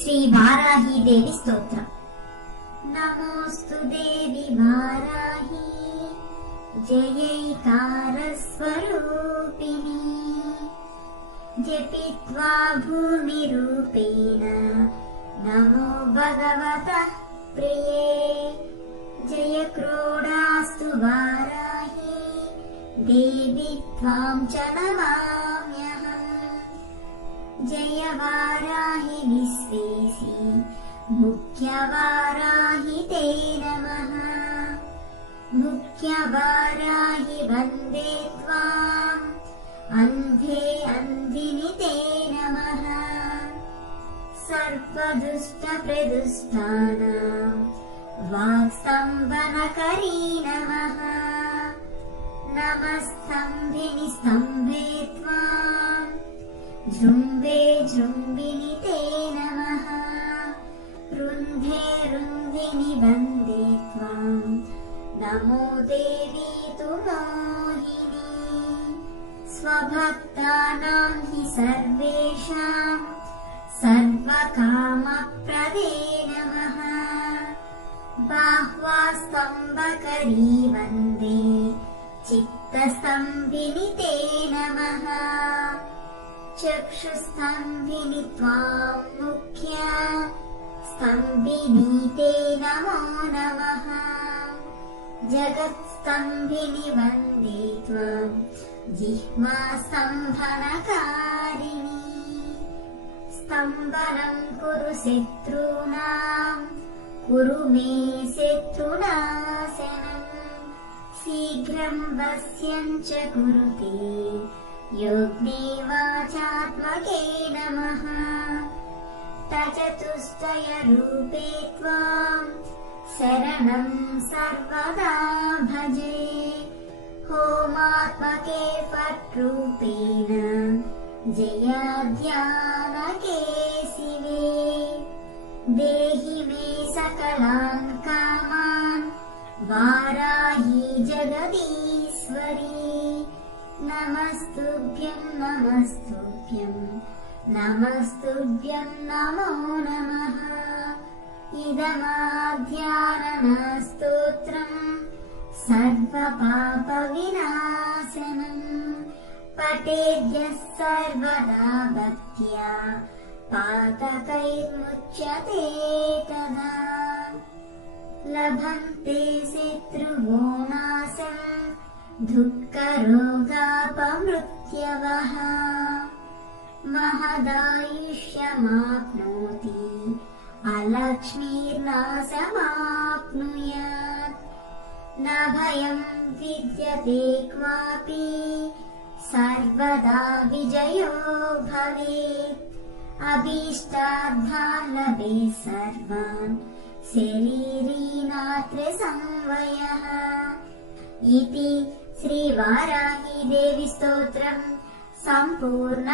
ಶ್ರೀ ವಾರಾಹಿ ದೇವಿ ಸ್ತೋತ್ರ. ನಮೋಸ್ತು ದೇವಿ ವಾರಾಹಿ ಜಯೈಕಾರ ಸ್ವರೂಪಿಣಿ ಜಪಿತ್ವಾ ಭೂಮಿ ರೂಪೇಣ ನಮೋ ಭಗವತಃ ಪ್ರಿಯೇ ಜಯ ಕ್ರೋಡಾಸ್ತು ವಾರಾಹಿ ದೇವಿ ತ್ವಾಂ ಚ ನಮಾಮ್ಯಹಂ. ಜಯ ವಾರಾಹಿ ವಿಶ್ವೇಸಿ ಮುಖ್ಯ ವಾರಾಹಿ ತೇ ನಮಃ. ಮುಖ್ಯ ವಾರಾಹಿ ವಂದೇ ತ್ವಾಂ ಅಂಧೇ ಅಂಧಿನಿ ತೇ ನಮಃ. ಸರ್ವದುಷ್ಟ ಪ್ರದುಷ್ಟಾನಾಂ ವಾಕ್ಸ್ತಂಭನಕರೀ ನಮಃ. ನಮಸ್ತಂಭಿನಿ ಸ್ತಂಭೇ ತ್ವಾಂ ಜೃಂಭೆ ಜೃಂಭಿನಿ ತೇ ನಮಃ. ರುಂಧೆ ರುಂಧಿನಿ ವಂದೇ ತ್ವಾಂ ನಮೋ ದೇವಿ ತು ಮೋಹಿನಿ. ಸ್ವಭಕ್ತಾನಾಂ ಹಿ ಸರ್ವೇಷಾಂ ಸರ್ವಕಾಮಪ್ರದೇ ನಮಃ. ಬಾಹ್ವಾಸ್ತಂಭಕರೀ ವಂದೇ ಚಿತ್ತಸ್ತಂಭಿನಿ ತೇ ನಮಃ. ಚಕ್ಷುಸ್ತಂಭಿನಿ ತ್ವಾಂ ಮುಖ್ಯ ಸ್ತಂಭಿನಿ ತೇ ನಮೋ ನಮಃ. ಜಗತ್ಸ್ತಂಭಿನಿ ವಂದೇ ತ್ವಾಂ ಜಿಹ್ವಾ ಸ್ತಂಭನಕಾರಿಣಿ. ಸ್ತಂಭನಂ ಕುರು ಶತ್ರುನಾಂ ಕುರು ಮೇ ಶತ್ರುನಾಶನಂ. ಶೀಘ್ರಂ ವಶ್ಯಂ ಚ ಕುರುತೆ ಯೋಗ್ನೇವಾಚಾತ್ಮಕೆ ನಮಃ. ತಚತುಷ್ಟಯ ರೂಪೇ ತ್ವಾಂ ಶರಣಂ ಸರ್ವದಾ ಭಜೆ. ಹೋಮಾತ್ಮಕೆ ಫಟ್ರೂಪೇಣ ಜಯಾಧ್ಯಾನಕೆ ಶಿವೆ. ದೇಹಿ ಮೇ ಸಕಲಾನ್ ಕಾಮಾನ್ ವಾರಾಹಿ ಜಗದೀಶ್ವರಿ. ನಮಸ್ತುಭ್ಯಂ ನಮಸ್ತುಭ್ಯಂ ನಮಸ್ತುಭ್ಯಂ ನಮೋ ನಮಃ. ಇದಮಾಧ್ಯಾನನ ಸ್ತೋತ್ರಂ ಸರ್ವಪಾಪ ವಿನಾಶನಂ. ಪಠೇದ್ಯಃ ಸರ್ವದಾ ಭಕ್ತ್ಯಾ ಪಾತಕೈರ್ಮುಚ್ಯತೆ ತದಾ. ಲಭಂತೆ ಶತ್ರುವೋ ನಾಶಂ ದುಃಖರೋಗಾಪಮೃತ್ಯವಃ. ಮಹದಾಯುಷ್ಯಮಾಪ್ನೋತಿ ಅಲಕ್ಷ್ಮೀರ್ನಾಶಮಾಪ್ನುಯಾತ್. ನ ಭಯಂ ವಿದ್ಯತೆ ಕ್ವಾಪಿ ಸರ್ವದಾ ವಿಜಯೋ ಭವೇತ್. ಅಭೀಷ್ಟಾರ್ಥಾನ್ ಲಭೇತ್ ಸರ್ವಾನ್ ಶರೀರಿ ನಾತ್ರ ಸಂವಯಃ. ಇತಿ ಶ್ರೀ ವಾರಾಹಿ ದೇವಿ ಸ್ತೋತ್ರಂ ಸಂಪೂರ್ಣ.